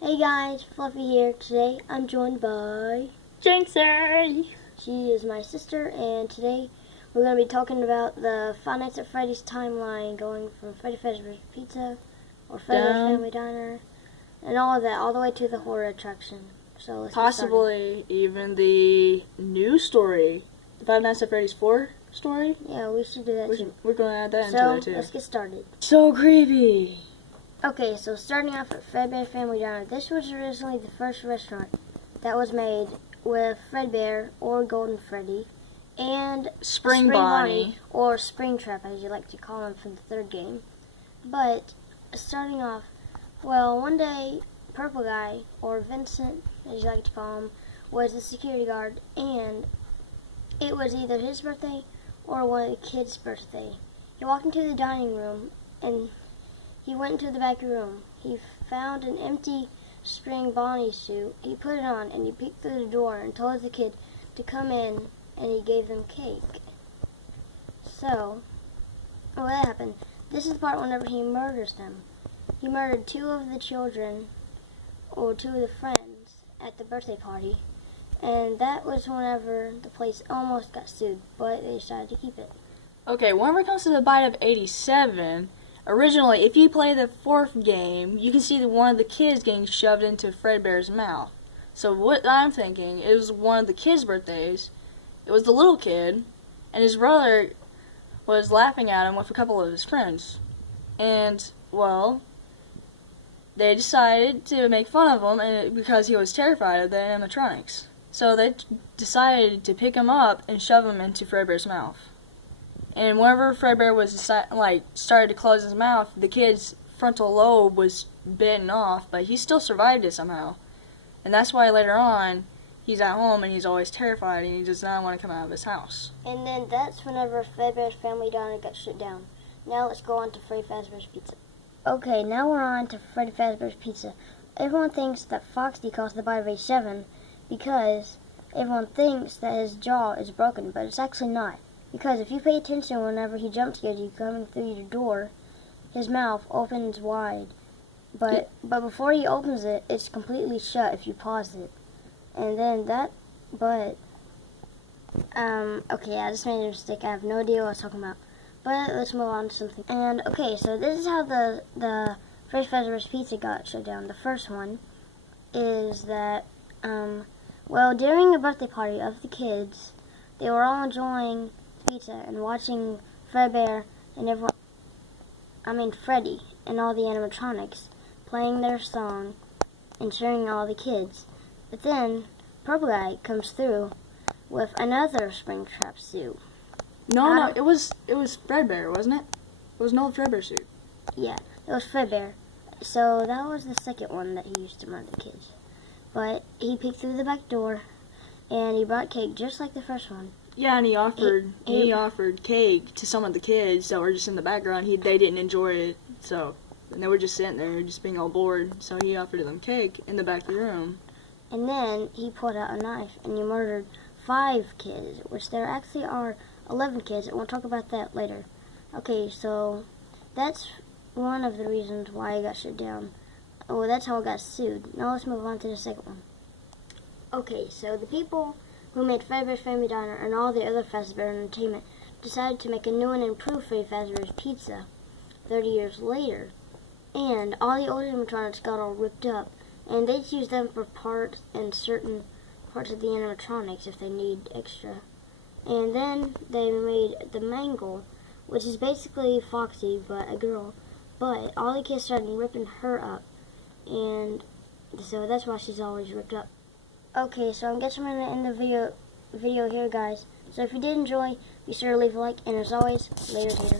Hey guys, Fluffy here. Today I'm joined by JINXY! She is my sister, and today we're going to be talking about the Five Nights at Freddys timeline, going from Fredbears Pizza or Fredbears Family Diner, and all of that, all the way to the horror attraction. So let's Possibly even the new story, the Five Nights at Freddy's 4 story. Yeah, we should do that too. We're going to add that into So there too. let's get started. So creepy! Okay, so starting off at Fredbears Family Diner, this was originally the first restaurant that was made with Fredbear or Golden Freddy and Spring Bonnie, or Springtrap, as you like to call him from the third game. But starting off, well, one day Purple Guy, or Vincent, as you like to call him, was the security guard, and it was either his birthday or one of the kids' birthday. He walked into the dining room and he went into the back room. He found an empty Spring Bonnie suit. He put it on and he peeked through the door and told the kid to come in, and he gave them cake. So, what happened? This is the part whenever he murders them. He murdered two of the children, or two of the friends, at the birthday party. And that was whenever the place almost got sued, but they decided to keep it. Okay, whenever it comes to the bite of 87, originally, if you play the fourth game, you can see that one of the kids getting shoved into Fredbear's mouth. So what I'm thinking, it was one of the kids' birthdays. It was the little kid, and his brother was laughing at him with a couple of his friends. And, well, they decided to make fun of him because he was terrified of the animatronics. So they decided to pick him up and shove him into Fredbear's mouth. And whenever Fredbear was started to close his mouth, the kid's frontal lobe was bitten off, but he still survived it somehow. And that's why later on, he's at home and he's always terrified and he does not want to come out of his house. And then that's whenever Fredbears Family Diner got shut down. Now let's go on to Freddy Fazbear's Pizza. Okay, now we're on to Freddy Fazbear's Pizza. Everyone thinks that Foxy caused the bite of 87 because everyone thinks that his jaw is broken, but it's actually not. Because if you pay attention whenever he jump scares you coming through your door, his mouth opens wide. But before he opens it, it's completely shut if you pause it. And then okay, I just made a mistake. I have no idea what I was talking about. But let's move on to something. And okay, so this is how the Freddy Fazbear's Pizza got shut down. The first one is that, well, during a birthday party of the kids, they were all enjoying pizza and watching Fredbear and Freddy and all the animatronics playing their song and cheering all the kids. But then Purple Guy comes through with another Springtrap suit. No, it was Fredbear, wasn't it? It was an old Fredbear suit. Yeah, it was Fredbear. So that was the second one that he used to murder the kids. But he peeked through the back door and he brought cake just like the first one. Yeah, and he offered cake to some of the kids that were just in the background. They didn't enjoy it, so and they were just sitting there, just being all bored. So he offered them cake in the back of the room. And then he pulled out a knife and he murdered 5 kids, which there actually are 11 kids, and we'll talk about that later. Okay, so that's one of the reasons why it got shut down. Oh, that's how it got sued. Now let's move on to the second one. Okay, so the people who made Fredbears Family Diner and all the other Fazbear Entertainment decided to make a new and improved Freddy Fazbear's Pizza 30 years later. And all the old animatronics got all ripped up, and they'd use them for parts and certain parts of the animatronics if they need extra. And then they made the Mangle, which is basically Foxy, but a girl. But all the kids started ripping her up, and so that's why she's always ripped up. Okay, so I guess I'm going to end the video here, guys. So if you did enjoy, be sure to leave a like, and as always, later, Tater.